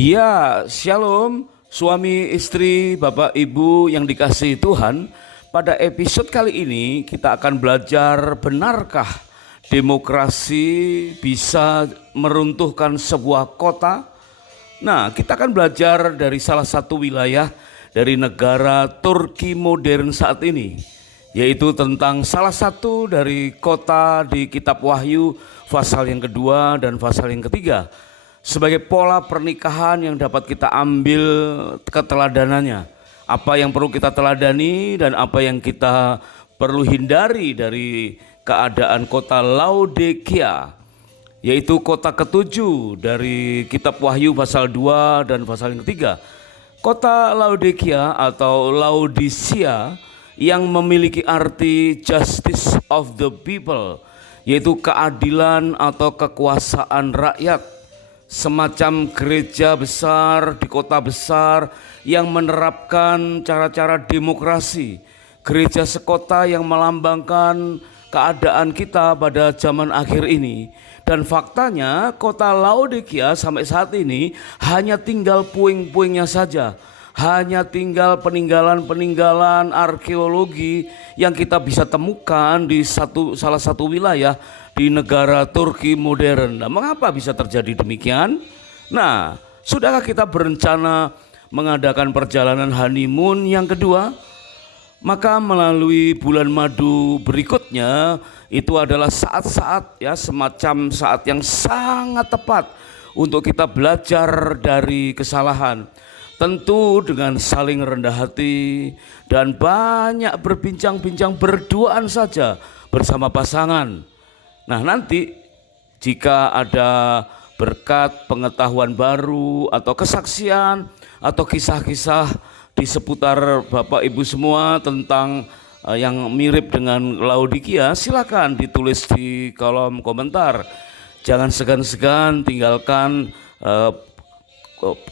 Ya, shalom suami istri, bapak ibu yang dikasihi Tuhan. Pada episode kali ini kita akan belajar benarkah demokrasi bisa meruntuhkan sebuah kota. Nah, kita akan belajar dari salah satu wilayah dari negara Turki modern saat ini, yaitu tentang salah satu dari kota di kitab Wahyu pasal yang kedua dan pasal yang ketiga, sebagai pola pernikahan yang dapat kita ambil keteladanannya. Apa yang perlu kita teladani dan apa yang kita perlu hindari dari keadaan kota Laodikia, yaitu kota ketujuh dari kitab Wahyu pasal 2 dan pasal yang ketiga. Kota Laodikia atau Laodicea yang memiliki arti justice of the people, yaitu keadilan atau kekuasaan rakyat. Semacam gereja besar di kota besar yang menerapkan cara-cara demokrasi. Gereja sekota yang melambangkan keadaan kita pada zaman akhir ini. Dan faktanya kota Laodikia sampai saat ini hanya tinggal puing-puingnya saja. Hanya tinggal peninggalan-peninggalan arkeologi yang kita bisa temukan di salah satu wilayah di negara Turki modern. Nah, mengapa bisa terjadi demikian? Nah, sudahkah kita berencana mengadakan perjalanan honeymoon yang kedua? Maka melalui bulan madu berikutnya itu adalah saat-saat semacam saat yang sangat tepat untuk kita belajar dari kesalahan. Tentu dengan saling rendah hati dan banyak berbincang-bincang berduaan saja bersama pasangan. Nah, nanti jika ada berkat pengetahuan baru atau kesaksian atau kisah-kisah di seputar Bapak Ibu semua tentang yang mirip dengan Laodikia, silakan ditulis di kolom komentar. Jangan segan-segan tinggalkan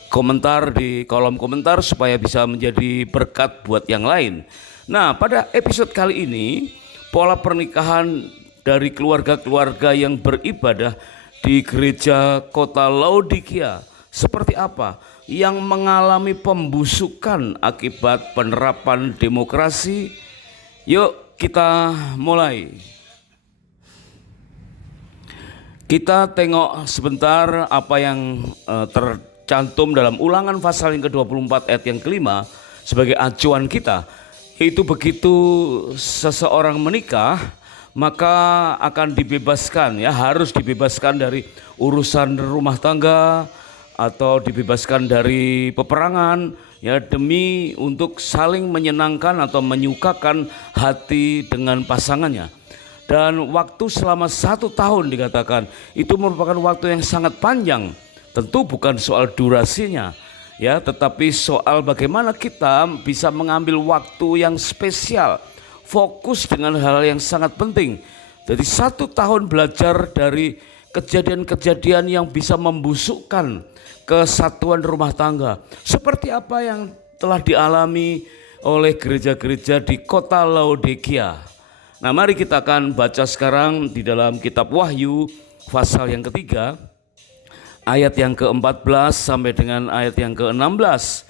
komentar di kolom komentar supaya bisa menjadi berkat buat yang lain. Nah, pada episode kali ini pola pernikahan dari keluarga-keluarga yang beribadah di gereja kota Laodikia seperti apa, yang mengalami pembusukan akibat penerapan demokrasi. Yuk kita mulai. Kita tengok sebentar apa yang tercantum dalam Ulangan pasal yang ke-24 ayat yang kelima sebagai acuan kita. Yaitu begitu seseorang menikah, maka akan dibebaskan, harus dibebaskan dari urusan rumah tangga atau dibebaskan dari peperangan, demi untuk saling menyenangkan atau menyukakan hati dengan pasangannya. Dan waktu selama 1 tahun dikatakan itu merupakan waktu yang sangat panjang. Tentu bukan soal durasinya, tetapi soal bagaimana kita bisa mengambil waktu yang spesial, fokus dengan hal yang sangat penting. Jadi 1 tahun belajar dari kejadian-kejadian yang bisa membusukkan kesatuan rumah tangga, seperti apa yang telah dialami oleh gereja-gereja di kota Laodikia. Nah, mari kita akan baca sekarang di dalam kitab Wahyu pasal yang ketiga, ayat yang ke-14 sampai dengan ayat yang ke-16.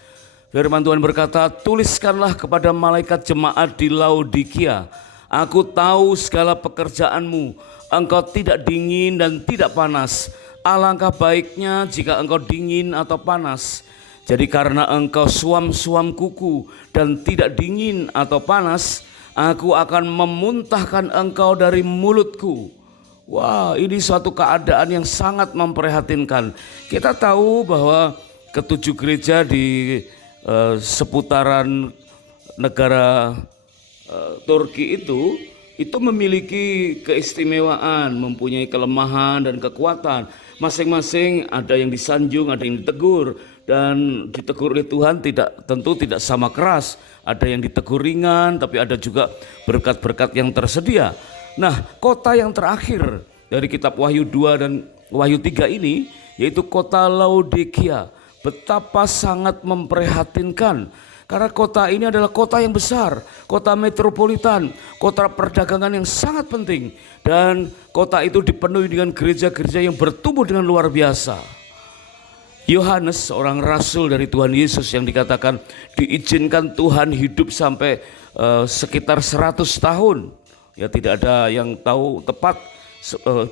Firman Tuhan berkata, "Tuliskanlah kepada malaikat jemaat di Laodikia, aku tahu segala pekerjaanmu, engkau tidak dingin dan tidak panas. Alangkah baiknya jika engkau dingin atau panas. Jadi karena engkau suam-suam kuku dan tidak dingin atau panas, aku akan memuntahkan engkau dari mulutku." Wah, ini suatu keadaan yang sangat memprihatinkan. Kita tahu bahwa ketujuh gereja di seputaran negara Turki itu memiliki keistimewaan, mempunyai kelemahan dan kekuatan. Masing-masing ada yang disanjung, ada yang ditegur, dan ditegur oleh Tuhan tentu tidak sama keras. Ada yang ditegur ringan, tapi ada juga berkat-berkat yang tersedia. Nah, kota yang terakhir dari kitab Wahyu 2 dan Wahyu 3 ini yaitu kota Laodikia. Betapa sangat memprihatinkan, karena kota ini adalah kota yang besar, kota metropolitan, kota perdagangan yang sangat penting, dan kota itu dipenuhi dengan gereja-gereja yang bertumbuh dengan luar biasa. Yohanes, seorang rasul dari Tuhan Yesus yang dikatakan diizinkan Tuhan hidup sampai sekitar 100 tahun. Ya, tidak ada yang tahu tepat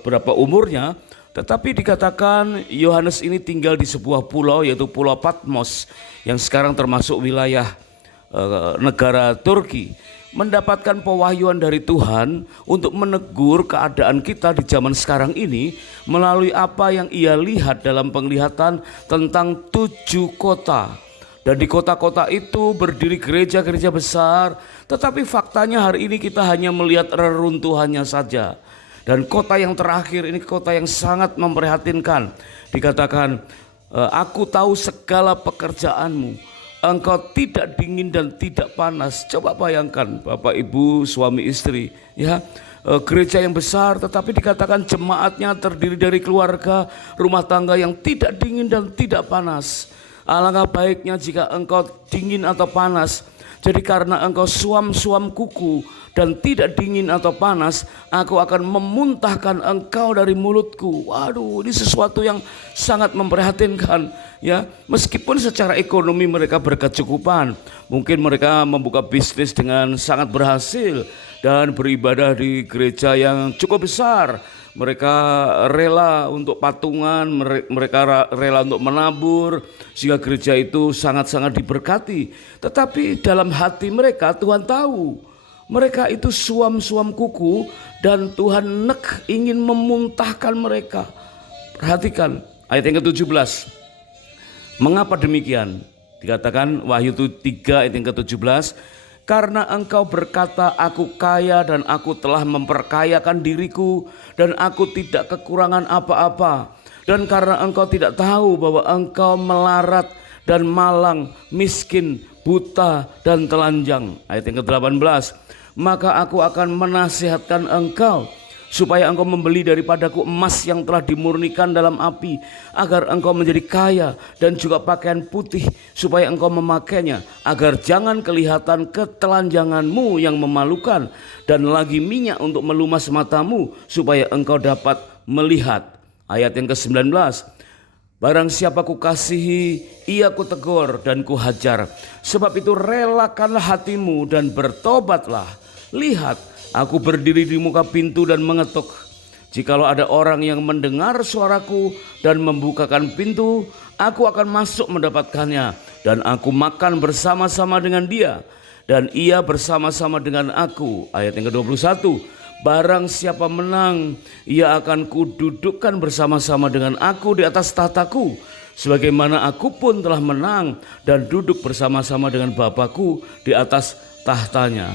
berapa umurnya, tetapi dikatakan Yohanes ini tinggal di sebuah pulau, yaitu Pulau Patmos, yang sekarang termasuk wilayah negara Turki, mendapatkan pewahyuan dari Tuhan untuk menegur keadaan kita di zaman sekarang ini melalui apa yang ia lihat dalam penglihatan tentang 7 kota. Dan di kota-kota itu berdiri gereja-gereja besar, tetapi faktanya hari ini kita hanya melihat reruntuhannya saja. Dan kota yang terakhir ini kota yang sangat memprihatinkan. Dikatakan, aku tahu segala pekerjaanmu. Engkau tidak dingin dan tidak panas. Coba bayangkan Bapak Ibu suami istri, ya, gereja yang besar tetapi dikatakan jemaatnya terdiri dari keluarga rumah tangga yang tidak dingin dan tidak panas. Alangkah baiknya jika engkau dingin atau panas. Jadi karena engkau suam-suam kuku dan tidak dingin atau panas, aku akan memuntahkan engkau dari mulutku. Waduh, ini sesuatu yang sangat memprihatinkan, ya. Meskipun secara ekonomi mereka berkecukupan, mungkin mereka membuka bisnis dengan sangat berhasil dan beribadah di gereja yang cukup besar. Mereka rela untuk patungan, mereka rela untuk menabur, sehingga gereja itu sangat-sangat diberkati. Tetapi dalam hati mereka Tuhan tahu, mereka itu suam-suam kuku dan Tuhan ingin memuntahkan mereka. Perhatikan ayat yang ke-17. Mengapa demikian? Dikatakan Wahyu 3 ayat yang ke-17. Karena engkau berkata, aku kaya dan aku telah memperkayakan diriku dan aku tidak kekurangan apa-apa. Dan karena engkau tidak tahu bahwa engkau melarat dan malang, miskin, buta dan telanjang. Ayat yang ke-18. Maka aku akan menasihatkan engkau supaya engkau membeli daripadaku emas yang telah dimurnikan dalam api, agar engkau menjadi kaya, dan juga pakaian putih supaya engkau memakainya, agar jangan kelihatan ketelanjanganmu yang memalukan, dan lagi minyak untuk melumas matamu supaya engkau dapat melihat. Ayat yang ke-19. Barang siapa kukasihi, ia kutegur dan kuhajar. Sebab itu relakanlah hatimu dan bertobatlah. Lihat, aku berdiri di muka pintu dan mengetuk. Jikalau ada orang yang mendengar suaraku dan membukakan pintu, aku akan masuk mendapatkannya, dan aku makan bersama-sama dengan dia, dan ia bersama-sama dengan aku. Ayat yang ke-21. Barang siapa menang, ia akan kududukkan bersama-sama dengan aku di atas tahtaku, sebagaimana aku pun telah menang dan duduk bersama-sama dengan Bapakku di atas tahtanya.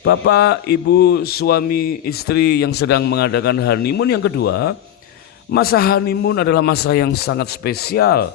Bapak, Ibu, suami, istri yang sedang mengadakan honeymoon yang kedua, masa honeymoon adalah masa yang sangat spesial.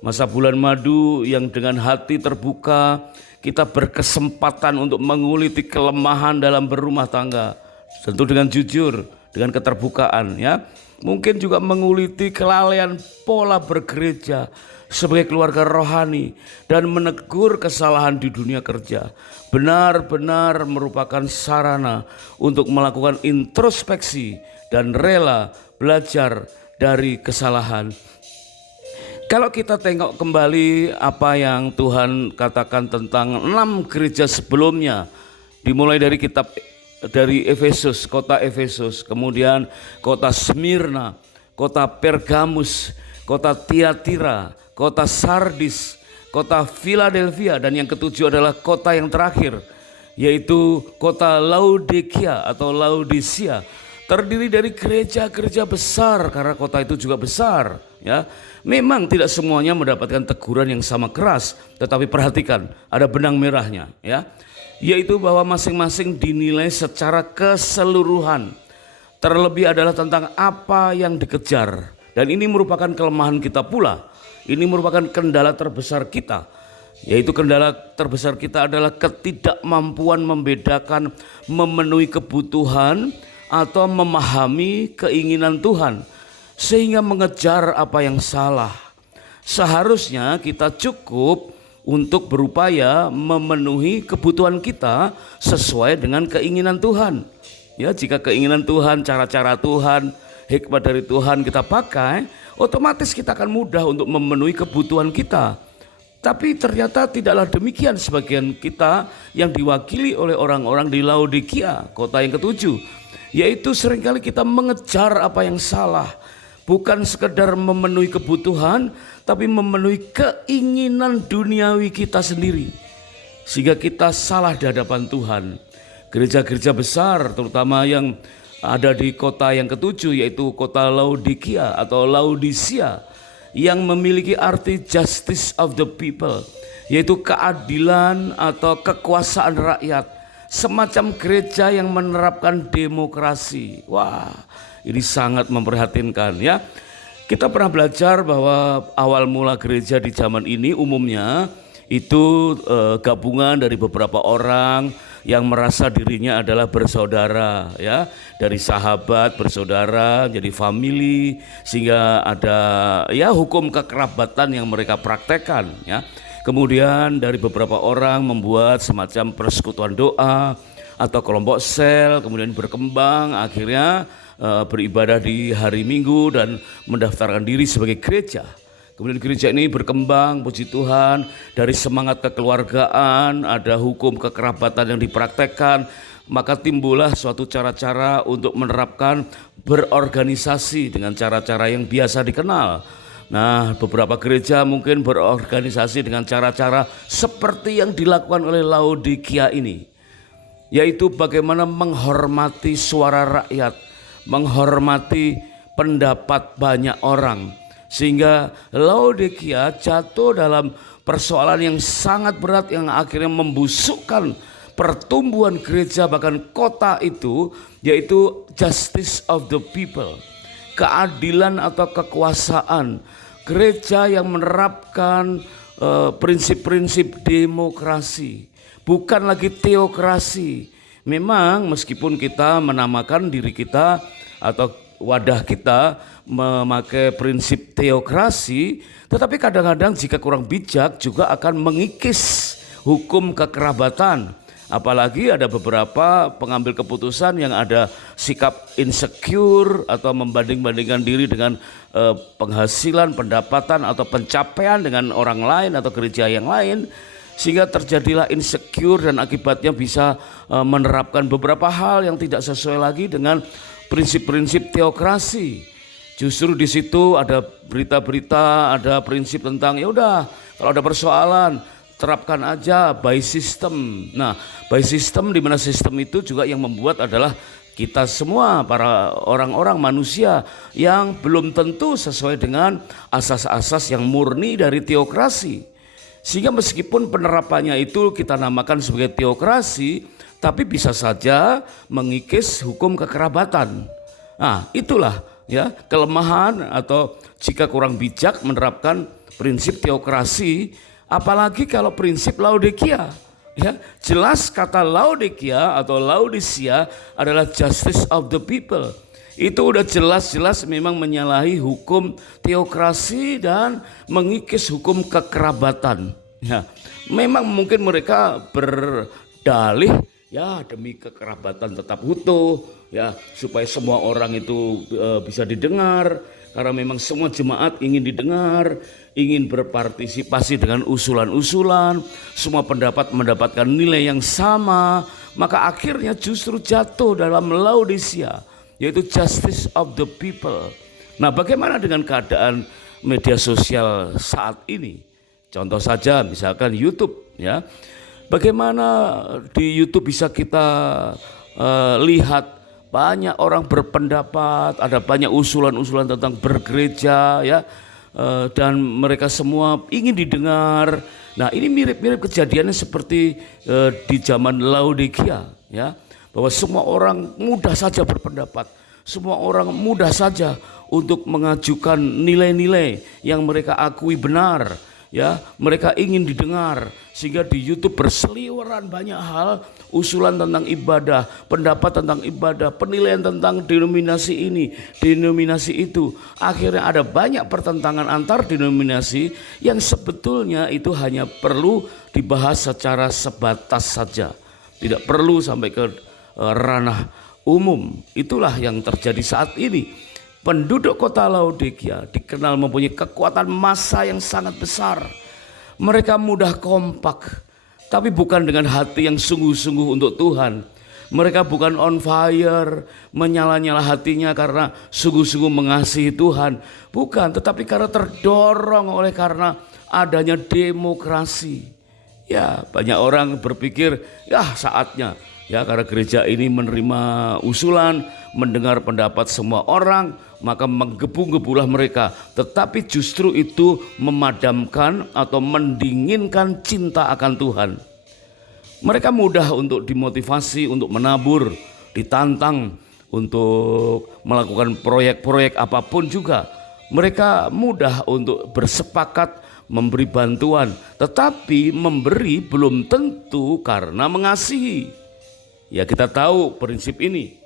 Masa bulan madu yang dengan hati terbuka kita berkesempatan untuk menguliti kelemahan dalam berumah tangga. Tentu dengan jujur, dengan keterbukaan, ya. Mungkin juga menguliti kelalaian pola bergereja sebagai keluarga rohani dan menegur kesalahan di dunia kerja. Benar-benar merupakan sarana untuk melakukan introspeksi dan rela belajar dari kesalahan. Kalau kita tengok kembali apa yang Tuhan katakan tentang 6 gereja sebelumnya, dimulai dari kitab dari Efesus, kota Efesus, kemudian kota Smyrna, kota Pergamus, kota Tiatira, kota Sardis, kota Philadelphia, dan yang ketujuh adalah kota yang terakhir, yaitu kota Laodikia atau Laodicea. Terdiri dari gereja-gereja besar karena kota itu juga besar, ya. Memang tidak semuanya mendapatkan teguran yang sama keras, tetapi perhatikan ada benang merahnya, ya. Yaitu bahwa masing-masing dinilai secara keseluruhan. Terlebih adalah tentang apa yang dikejar. Dan ini merupakan kelemahan kita pula. Ini merupakan kendala terbesar kita. Yaitu kendala terbesar kita adalah ketidakmampuan membedakan memenuhi kebutuhan atau memahami keinginan Tuhan, sehingga mengejar apa yang salah. Seharusnya kita cukup untuk berupaya memenuhi kebutuhan kita sesuai dengan keinginan Tuhan. Ya, jika keinginan Tuhan, cara-cara Tuhan, hikmat dari Tuhan kita pakai, otomatis kita akan mudah untuk memenuhi kebutuhan kita. Tapi ternyata tidaklah demikian sebagian kita yang diwakili oleh orang-orang di Laodikia, kota yang ketujuh. Yaitu seringkali kita mengejar apa yang salah. Bukan sekedar memenuhi kebutuhan, tapi memenuhi keinginan duniawi kita sendiri. Sehingga kita salah di hadapan Tuhan. Gereja-gereja besar terutama yang ada di kota yang ketujuh, yaitu kota Laodikia atau Laodicea, yang memiliki arti justice of the people, yaitu keadilan atau kekuasaan rakyat, semacam gereja yang menerapkan demokrasi. Wah, ini sangat memprihatinkan ya. Kita pernah belajar bahwa awal mula gereja di zaman ini umumnya itu gabungan dari beberapa orang yang merasa dirinya adalah bersaudara ya, dari sahabat bersaudara jadi family, sehingga ada ya hukum kekerabatan yang mereka praktekkan ya. Kemudian dari beberapa orang membuat semacam persekutuan doa atau kelompok sel, kemudian berkembang akhirnya beribadah di hari Minggu dan mendaftarkan diri sebagai gereja. Kemudian gereja ini berkembang, puji Tuhan, dari semangat kekeluargaan, ada hukum kekerabatan yang dipraktekkan, maka timbullah suatu cara-cara untuk menerapkan berorganisasi dengan cara-cara yang biasa dikenal. Nah, beberapa gereja mungkin berorganisasi dengan cara-cara seperti yang dilakukan oleh Laodikia ini, yaitu bagaimana menghormati suara rakyat, menghormati pendapat banyak orang. Sehingga Laodikia jatuh dalam persoalan yang sangat berat yang akhirnya membusukkan pertumbuhan gereja bahkan kota itu, yaitu justice of the people, keadilan atau kekuasaan. Gereja yang menerapkan prinsip-prinsip demokrasi, bukan lagi teokrasi. Memang meskipun kita menamakan diri kita atau wadah kita memakai prinsip teokrasi, tetapi kadang-kadang jika kurang bijak juga akan mengikis hukum kekerabatan. Apalagi ada beberapa pengambil keputusan yang ada sikap insecure atau membanding-bandingkan diri dengan penghasilan, pendapatan atau pencapaian dengan orang lain atau gereja yang lain, sehingga terjadilah insecure dan akibatnya bisa menerapkan beberapa hal yang tidak sesuai lagi dengan prinsip-prinsip teokrasi. Justru di situ ada berita-berita, ada prinsip tentang ya udah kalau ada persoalan terapkan aja by system. Nah, by system, di mana sistem itu juga yang membuat adalah kita semua para orang-orang manusia yang belum tentu sesuai dengan asas-asas yang murni dari teokrasi. Sehingga meskipun penerapannya itu kita namakan sebagai teokrasi, tapi bisa saja mengikis hukum kekerabatan. Nah, itulah ya kelemahan atau jika kurang bijak menerapkan prinsip teokrasi, apalagi kalau prinsip Laodikia. Ya, jelas kata Laodikia atau Laodicea adalah justice of the people. Itu udah jelas-jelas memang menyalahi hukum teokrasi dan mengikis hukum kekerabatan. Ya, memang mungkin mereka berdalih ya demi kekerabatan tetap utuh, ya supaya semua orang itu bisa didengar, karena memang semua jemaat ingin didengar, ingin berpartisipasi dengan usulan-usulan, semua pendapat mendapatkan nilai yang sama, maka akhirnya justru jatuh dalam Laodicea, yaitu justice of the people. Nah, bagaimana dengan keadaan media sosial saat ini? Contoh saja misalkan YouTube ya. Bagaimana di YouTube bisa kita lihat banyak orang berpendapat, ada banyak usulan-usulan tentang bergereja ya, dan mereka semua ingin didengar. Nah, ini mirip-mirip kejadiannya seperti di zaman Laodikia ya, bahwa semua orang mudah saja berpendapat, semua orang mudah saja untuk mengajukan nilai-nilai yang mereka akui benar. Ya, mereka ingin didengar, sehingga di YouTube berseliweran banyak hal, usulan tentang ibadah, pendapat tentang ibadah, penilaian tentang denominasi ini, denominasi itu. Akhirnya ada banyak pertentangan antar denominasi yang sebetulnya itu hanya perlu dibahas secara sebatas saja, tidak perlu sampai ke ranah umum. Itulah yang terjadi saat ini. Penduduk kota Laodikia dikenal mempunyai kekuatan massa yang sangat besar. Mereka mudah kompak, tapi bukan dengan hati yang sungguh-sungguh untuk Tuhan. Mereka bukan on fire, menyala-nyala hatinya karena sungguh-sungguh mengasihi Tuhan. Bukan, tetapi karena terdorong oleh karena adanya demokrasi. Ya, banyak orang berpikir, ya saatnya. Ya, karena gereja ini menerima usulan, mendengar pendapat semua orang, maka menggebu-gebulah mereka. Tetapi justru itu memadamkan atau mendinginkan cinta akan Tuhan. Mereka mudah untuk dimotivasi, untuk menabur, ditantang untuk melakukan proyek-proyek apapun juga. Mereka mudah untuk bersepakat memberi bantuan, tetapi memberi belum tentu karena mengasihi. Ya, kita tahu prinsip ini,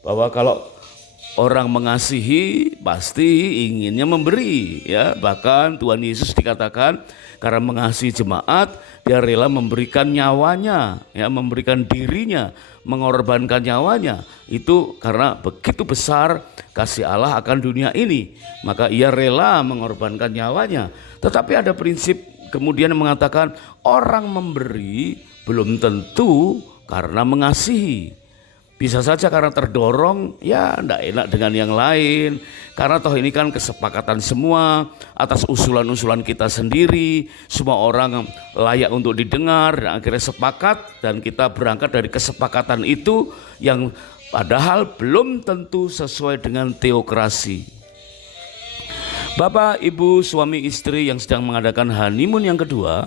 bahwa kalau orang mengasihi pasti inginnya memberi, ya. Bahkan Tuhan Yesus dikatakan karena mengasihi jemaat, dia rela memberikan nyawanya, ya, memberikan dirinya, mengorbankan nyawanya. Itu karena begitu besar kasih Allah akan dunia ini, maka ia rela mengorbankan nyawanya. Tetapi ada prinsip kemudian yang mengatakan orang memberi belum tentu karena mengasihi. Bisa saja karena terdorong, ya tidak enak dengan yang lain. Karena toh ini kan kesepakatan semua atas usulan-usulan kita sendiri. Semua orang layak untuk didengar dan akhirnya sepakat. Dan kita berangkat dari kesepakatan itu yang padahal belum tentu sesuai dengan teokrasi. Bapak, ibu, suami, istri yang sedang mengadakan honeymoon yang kedua,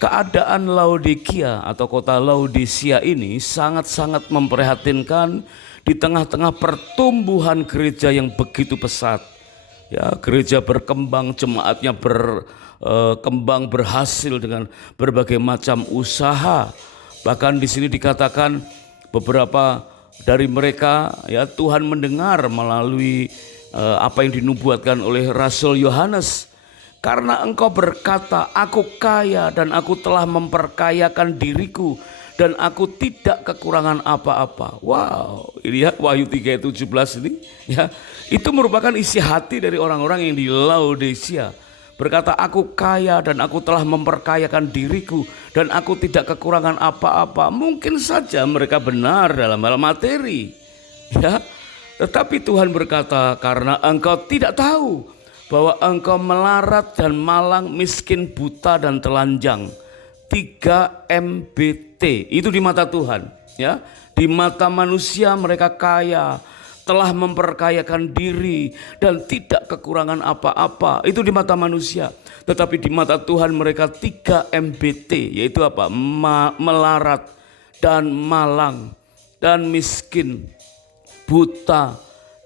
keadaan Laodikia atau kota Laodisia ini sangat-sangat memprihatinkan di tengah-tengah pertumbuhan gereja yang begitu pesat. Ya, gereja berkembang, jemaatnya berkembang, berhasil dengan berbagai macam usaha. Bahkan di sini dikatakan beberapa dari mereka, ya, Tuhan mendengar melalui apa yang dinubuatkan oleh Rasul Yohanes. Karena engkau berkata, aku kaya dan aku telah memperkayakan diriku dan aku tidak kekurangan apa-apa. Wow, ini ya Wahyu 3 ayat 17 ini, ya, itu merupakan isi hati dari orang-orang yang di Laodisia. Berkata, aku kaya dan aku telah memperkayakan diriku dan aku tidak kekurangan apa-apa. Mungkin saja mereka benar dalam hal materi, ya. Tetapi Tuhan berkata, karena engkau tidak tahu bahwa engkau melarat dan malang, miskin, buta dan telanjang. 3 MBT itu di mata Tuhan, ya. Di mata manusia mereka kaya, telah memperkayakan diri dan tidak kekurangan apa-apa. Itu di mata manusia. Tetapi di mata Tuhan mereka 3 MBT, yaitu apa? Melarat dan malang dan miskin, buta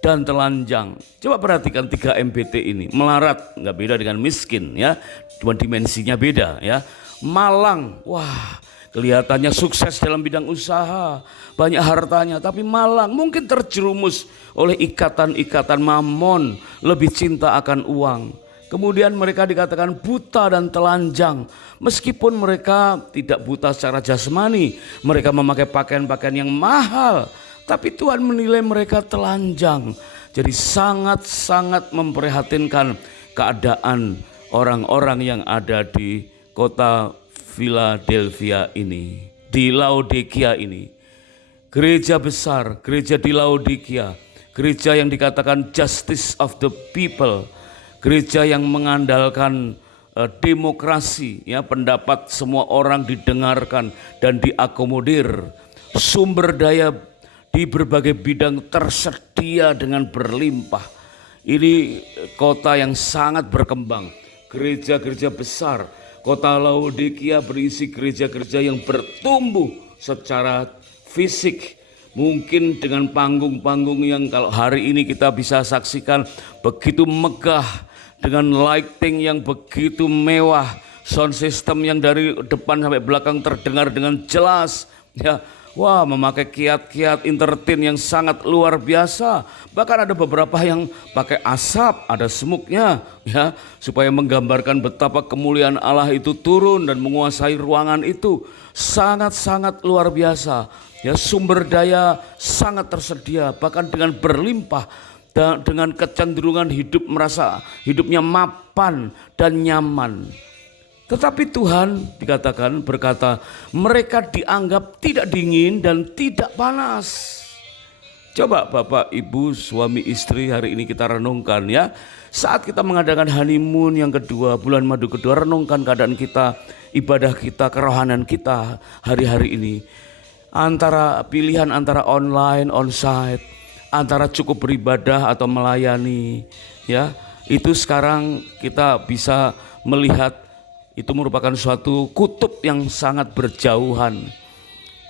dan telanjang. Coba perhatikan 3 MBT ini. Melarat nggak beda dengan miskin, ya, cuma dimensinya beda, ya. Malang, wah, kelihatannya sukses dalam bidang usaha, banyak hartanya, tapi malang, mungkin terjerumus oleh ikatan-ikatan mamon, lebih cinta akan uang. Kemudian mereka dikatakan buta dan telanjang. Meskipun mereka tidak buta secara jasmani, mereka memakai pakaian-pakaian yang mahal, tapi Tuhan menilai mereka telanjang. Jadi sangat-sangat memprihatinkan keadaan orang-orang yang ada di kota Philadelphia ini, di Laodikia ini. Gereja besar, gereja di Laodikia, gereja yang dikatakan justice of the people, gereja yang mengandalkan demokrasi, ya, pendapat semua orang didengarkan dan diakomodir. Sumber daya di berbagai bidang tersedia dengan berlimpah. Ini kota yang sangat berkembang, gereja-gereja besar. Kota Laodikia berisi gereja-gereja yang bertumbuh secara fisik. Mungkin dengan panggung-panggung yang kalau hari ini kita bisa saksikan begitu megah, dengan lighting yang begitu mewah, sound system yang dari depan sampai belakang terdengar dengan jelas, ya. Wah, memakai kiat-kiat entertain yang sangat luar biasa. Bahkan ada beberapa yang pakai asap, ada semuknya, ya, supaya menggambarkan betapa kemuliaan Allah itu turun dan menguasai ruangan itu. Sangat-sangat luar biasa. Ya, sumber daya sangat tersedia, bahkan dengan berlimpah. dengan kecenderungan hidup merasa hidupnya mapan dan nyaman. Tetapi Tuhan dikatakan berkata, mereka dianggap tidak dingin dan tidak panas. Coba Bapak, Ibu, suami, istri hari ini kita renungkan ya. Saat kita mengadakan honeymoon yang kedua, bulan madu kedua, renungkan keadaan kita, ibadah kita, kerohanian kita hari-hari ini. Antara pilihan antara online, onsite, antara cukup beribadah atau melayani, ya, itu sekarang kita bisa melihat itu merupakan suatu kutub yang sangat berjauhan.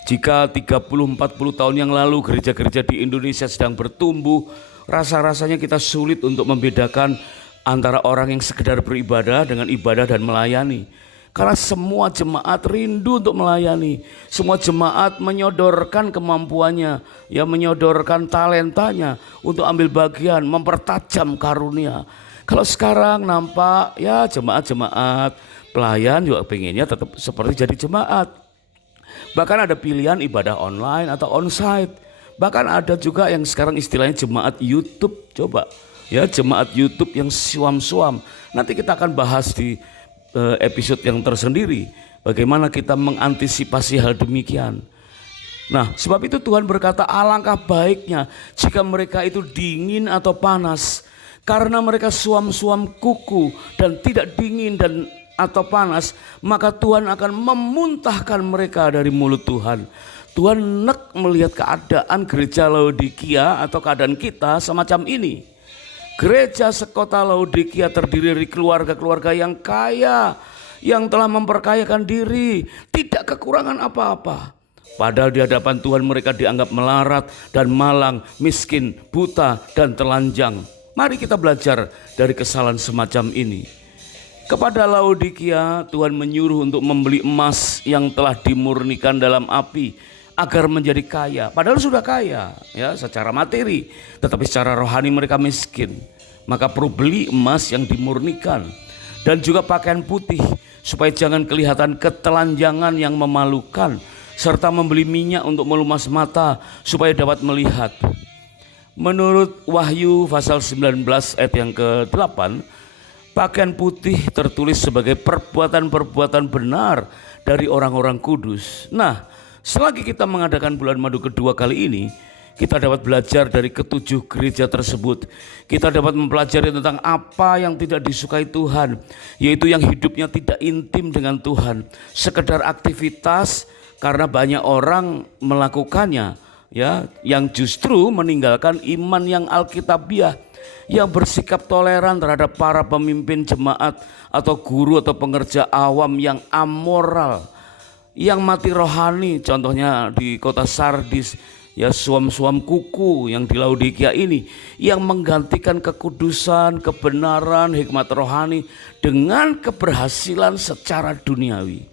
Jika 30-40 tahun yang lalu gereja-gereja di Indonesia sedang bertumbuh, rasa-rasanya kita sulit untuk membedakan antara orang yang sekedar beribadah dengan ibadah dan melayani. Karena semua jemaat rindu untuk melayani, semua jemaat menyodorkan kemampuannya, ya menyodorkan talentanya untuk ambil bagian, mempertajam karunia. Kalau sekarang nampak ya jemaat-jemaat pelayan juga pengennya tetap seperti jadi jemaat. Bahkan ada pilihan ibadah online atau onsite. Bahkan ada juga yang sekarang istilahnya jemaat YouTube. Coba ya jemaat YouTube yang suam-suam. Nanti kita akan bahas di episode yang tersendiri bagaimana kita mengantisipasi hal demikian. Nah, sebab itu Tuhan berkata alangkah baiknya jika mereka itu dingin atau panas, karena mereka suam-suam kuku dan tidak dingin dan atau panas, maka Tuhan akan memuntahkan mereka dari mulut Tuhan. Tuhan nek melihat keadaan gereja Laodikia atau keadaan kita semacam ini. Gereja sekota Laodikia terdiri dari keluarga-keluarga yang kaya, yang telah memperkayakan diri, tidak kekurangan apa-apa. Padahal di hadapan Tuhan mereka dianggap melarat dan malang, miskin, buta dan telanjang. Mari kita belajar dari kesalahan semacam ini. Kepada Laodikia Tuhan menyuruh untuk membeli emas yang telah dimurnikan dalam api agar menjadi kaya. Padahal sudah kaya ya secara materi, tetapi secara rohani mereka miskin. Maka perlu beli emas yang dimurnikan dan juga pakaian putih supaya jangan kelihatan ketelanjangan yang memalukan, serta membeli minyak untuk melumas mata supaya dapat melihat. Menurut Wahyu pasal 19 ayat yang ke-8, pakaian putih tertulis sebagai perbuatan-perbuatan benar dari orang-orang kudus. Nah, selagi kita mengadakan bulan madu kedua kali ini, kita dapat belajar dari ketujuh gereja tersebut. Kita dapat mempelajari tentang apa yang tidak disukai Tuhan, yaitu yang hidupnya tidak intim dengan Tuhan, sekedar aktivitas karena banyak orang melakukannya, ya, yang justru meninggalkan iman yang alkitabiah, yang bersikap toleran terhadap para pemimpin jemaat atau guru atau pengerja awam yang amoral, yang mati rohani. Contohnya di kota Sardis, ya suam-suam kuku yang di Laodikia ini, yang menggantikan kekudusan, kebenaran, hikmat rohani dengan keberhasilan secara duniawi.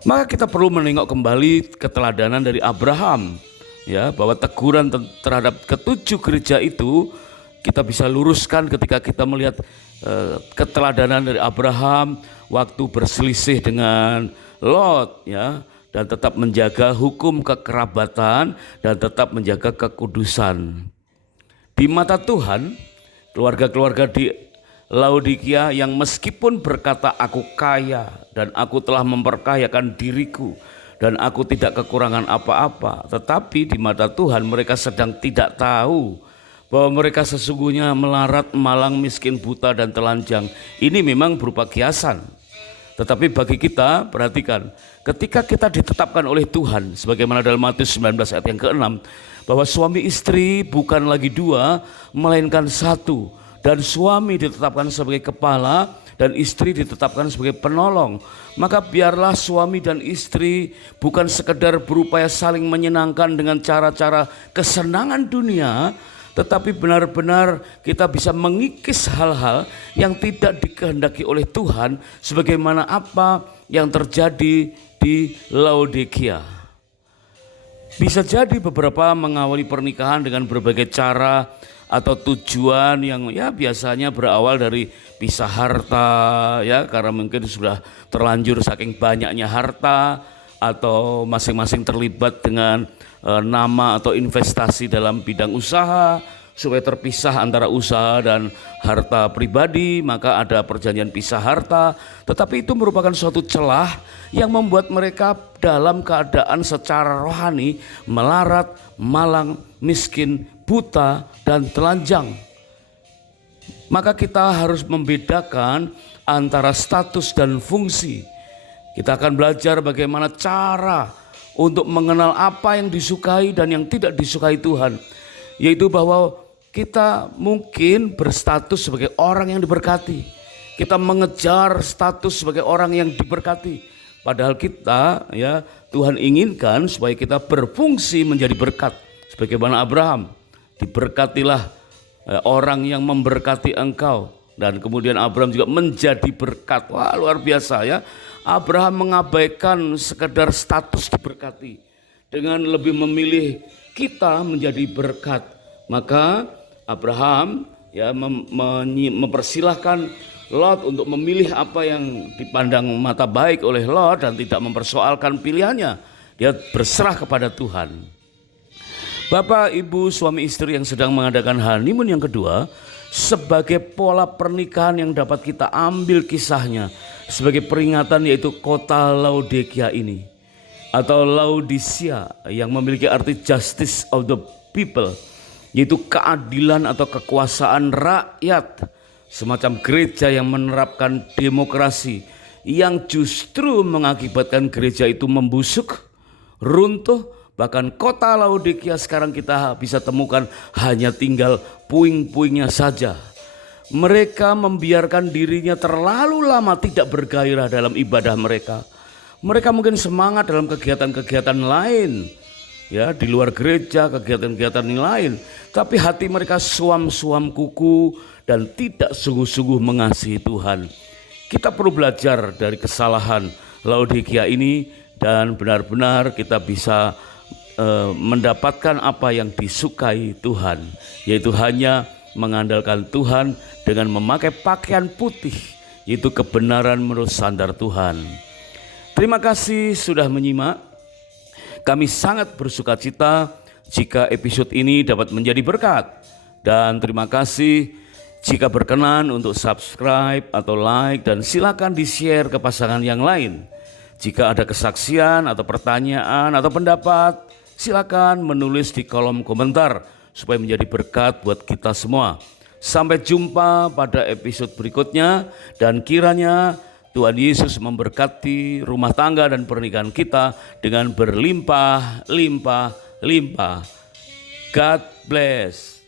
Maka kita perlu menengok kembali keteladanan dari Abraham, ya, bahwa teguran terhadap ketujuh gereja itu kita bisa luruskan ketika kita melihat keteladanan dari Abraham waktu berselisih dengan Lot, ya, dan tetap menjaga hukum kekerabatan dan tetap menjaga kekudusan. Di mata Tuhan, keluarga-keluarga di Laodikia yang meskipun berkata aku kaya dan aku telah memperkayakan diriku dan aku tidak kekurangan apa-apa, tetapi di mata Tuhan mereka sedang tidak tahu bahwa mereka sesungguhnya melarat, malang, miskin, buta dan telanjang. Ini memang berupa kiasan. Tetapi bagi kita, perhatikan, ketika kita ditetapkan oleh Tuhan, sebagaimana dalam Matius 19 ayat yang ke-6, bahwa suami istri bukan lagi dua, melainkan satu. Dan suami ditetapkan sebagai kepala, dan istri ditetapkan sebagai penolong. Maka biarlah suami dan istri bukan sekedar berupaya saling menyenangkan dengan cara-cara kesenangan dunia, tetapi benar-benar kita bisa mengikis hal-hal yang tidak dikehendaki oleh Tuhan, sebagaimana apa yang terjadi di Laodikia. Bisa jadi beberapa mengawali pernikahan dengan berbagai cara atau tujuan yang ya biasanya berawal dari pisah harta, ya, karena mungkin sudah terlanjur saking banyaknya harta, atau masing-masing terlibat dengan nama atau investasi dalam bidang usaha, supaya terpisah antara usaha dan harta pribadi, maka ada perjanjian pisah harta. Tetapi itu merupakan suatu celah yang membuat mereka dalam keadaan secara rohani melarat, malang, miskin, buta, dan telanjang. Maka kita harus membedakan antara status dan fungsi. Kita akan belajar bagaimana cara untuk mengenal apa yang disukai dan yang tidak disukai Tuhan. Yaitu bahwa kita mungkin berstatus sebagai orang yang diberkati. Kita mengejar status sebagai orang yang diberkati. Padahal kita, ya, Tuhan inginkan supaya kita berfungsi menjadi berkat. Sebagaimana Abraham, diberkatilah orang yang memberkati engkau. Dan kemudian Abraham juga menjadi berkat. Wah, luar biasa ya. Abraham mengabaikan sekedar status diberkati dengan lebih memilih kita menjadi berkat. Maka Abraham ya mempersilahkan Lot untuk memilih apa yang dipandang mata baik oleh Lot dan tidak mempersoalkan pilihannya. Dia berserah kepada Tuhan. Bapak, ibu, suami istri yang sedang mengadakan honeymoon yang kedua, sebagai pola pernikahan yang dapat kita ambil kisahnya sebagai peringatan, yaitu kota Laodikia ini atau Laodicea yang memiliki arti justice of the people, yaitu keadilan atau kekuasaan rakyat, semacam gereja yang menerapkan demokrasi yang justru mengakibatkan gereja itu membusuk, runtuh. Bahkan kota Laodikia sekarang kita bisa temukan hanya tinggal puing-puingnya saja. Mereka membiarkan dirinya terlalu lama tidak bergairah dalam ibadah mereka. Mereka mungkin semangat dalam kegiatan-kegiatan lain, ya, di luar gereja, kegiatan-kegiatan yang lain. Tapi hati mereka suam-suam kuku dan tidak sungguh-sungguh mengasihi Tuhan. Kita perlu belajar dari kesalahan Laodikia ini dan benar-benar kita bisa mendapatkan apa yang disukai Tuhan, yaitu hanya mengandalkan Tuhan dengan memakai pakaian putih, yaitu kebenaran menurut standar Tuhan. Terima kasih sudah menyimak. Kami sangat bersuka cita jika episode ini dapat menjadi berkat, dan terima kasih jika berkenan untuk subscribe atau like, dan silakan di-share ke pasangan yang lain. Jika ada kesaksian atau pertanyaan atau pendapat, silakan menulis di kolom komentar supaya menjadi berkat buat kita semua. Sampai jumpa pada episode berikutnya, dan kiranya Tuhan Yesus memberkati rumah tangga dan pernikahan kita dengan berlimpah-limpah-limpah. God bless.